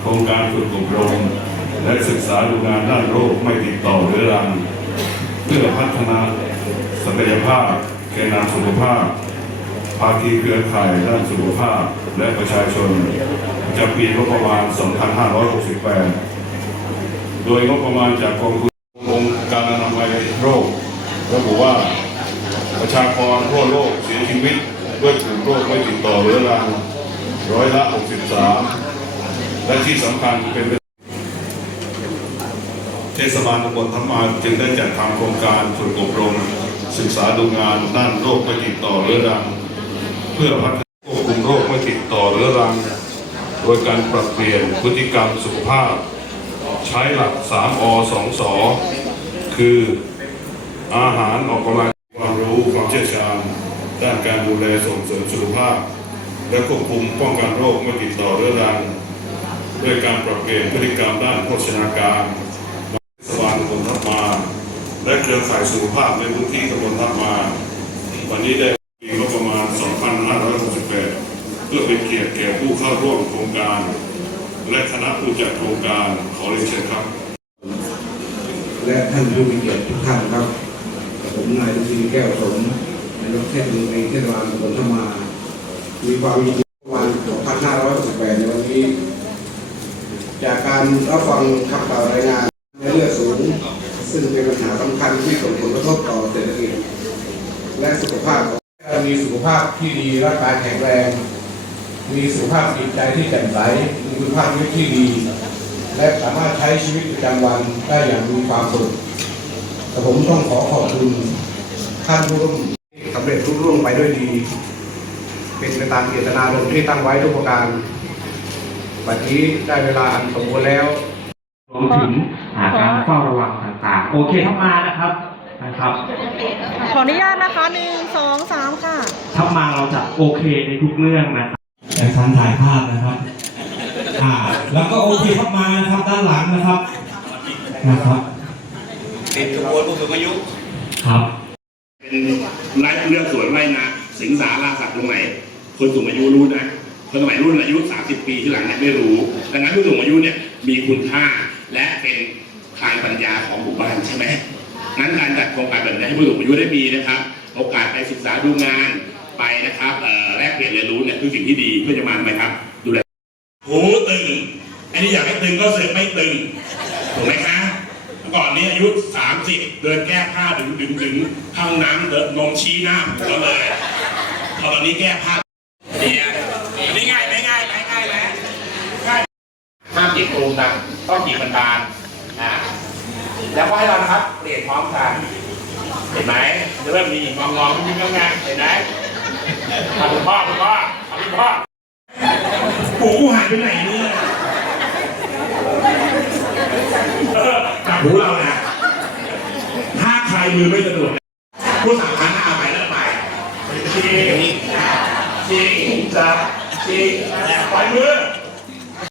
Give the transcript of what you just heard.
โครงการฝึกอบรมและศึกษาดูงานด้านโรคไม่ติดต่อเรื้อรัง เพื่อพัฒนาศักยภาพแก่นำสุขภาพ ภาคีเครือข่ายด้านสุขภาพและประชาชนจะปีงบประมาณ 2568 โดยงบประมาณจากกองทุนองค์การอนามัยโรคระบุว่าประชากรทั่วโลกเสียชีวิตด้วยกลุ่มโรคไม่ติดต่อเรื้อรัง ร้อยละ 63 และที่สำคัญเป็นเทศบาลตำบลธรรมาจึงได้จัดทำโครงการฝึกอบรม ศึกษาดูงานด้านโรคไม่ติดต่อเรื้อรัง เพื่อพัฒนาควบคุมโรคไม่ติดต่อเรื้อรัง โดยการปรับเปลี่ยนพฤติกรรมสุขภาพ ใช้หลัก 3 อ 2สอคืออาหารออกกำลังความรู้ความเชี่ยวชาญด้านการดูแลส่งเสริมสุขภาพ และควบคุมป้องกันโรคไม่ติดต่อเรื้อรังด้วยการปรับเปลี่ยนพฤติกรรมด้านโภชนาการสวานตำบลทับมา และเครือข่ายสุขภาพในพื้นที่ตำบลทับมา วันนี้ได้มีงบประมาณ 2,568 เพื่อเป็นเกียรติแก่ผู้เข้าร่วมโครงการ และคณะผู้จัดโครงการขอเรียนเชิญครับ และท่านผู้มีเกียรติทุกท่านครับ ผมนายดุษีแก้วสมนายกเทศมนตรีเทศบาลตำบลธรรมา มีความยินดีวัน2568ในวันนี้ จากการรับฟังคำกล่าวรายงานในเลือดสูง ซึ่งเป็นปัญหาสำคัญที่ส่งผลกระทบต่อเศรษฐกิจ และสุขภาพของมีสุขภาพที่ดีร่างกายแข็งแรง มีสุขภาพจิตใจที่แจ่มใสมีคุณภาพชีวิตที่ดี และสามารถใช้ชีวิตประจำวันได้อย่างมีความสุขแต่ผมต้องขอขอบคุณท่านผู้ร่วมสำเร็จรุ่ร่วงไปด้วยดี เป็นไปตามเจตนารมณ์ที่ตั้งไว้ทุกประการวันนี้ได้เวลาอันสมควรแล้วรวมถึงอ่าการเฝ้าระวังต่างๆ โอเคเข้ามานะครับนะครับขออนุญาตนะคะหนึ่งสองสามค่ะ ถ้ามาเราจะโอเคในทุกเรื่องนะครับจากการถ่ายภาพนะครับอ่าแล้วก็โอเคครับมานะครับด้านหลังนะครับนะครับเป็นขบวนผู้สูงอายุครับ เป็นไล่เลือกสวนไล่นา สิงสาราสัตว์ตรงไหน คนสูงอายุรู้นะคนสมัยรุ่นอายุ 30 ปีที่หลังเนี่ยไม่รู้ดังนั้นผู้สูงอายุเนี่ยมีคุณค่าและเป็นทางปัญญาของหมู่บ้านใช่ไหมนั้นการจัดโครงการแบบนี้ให้ผู้สูงอายุได้มีนะครับ โอกาสไปศึกษาดูงานไปนะครับแลกเปลี่ยนเรียนรู้เนี่ยคือสิ่งที่ดีเพื่อจะมาทำไมครับ ดูแลหูตึง อันนี้อยากให้ตึงก็เสือกไม่ตึงถูกไหมคะเมื่อ ก่อนนี้อายุ30 เดินแก้ผ้าดึงดึงดึงเข้าห้องน้ำเดินนมชี้หน้าผมก็เลยพอตอนนี้แก้ผ้าเนี่ยอันนี้ง่ายไหมง่ายไหมง่ายไหมง่ายห้ามจีบตูมดังต้องจีบบันบานอ่าแล้วก็ให้เรานะครับเปลี่ยนพร้อมกันเห็นไหมจะเริ่มมีงองงองๆวิ่งๆงานเห็นไหมทำคุณพ่อคุณพ่อทำคุณพ่อปู่กูหายไปไหนเนี่ยเออกับ หูเรานะ ถ้าใครมือไม่สะดวกผู้สั่งค้าหน้าไปแล้วไปจริงจริงจับจริงปล่อยมือ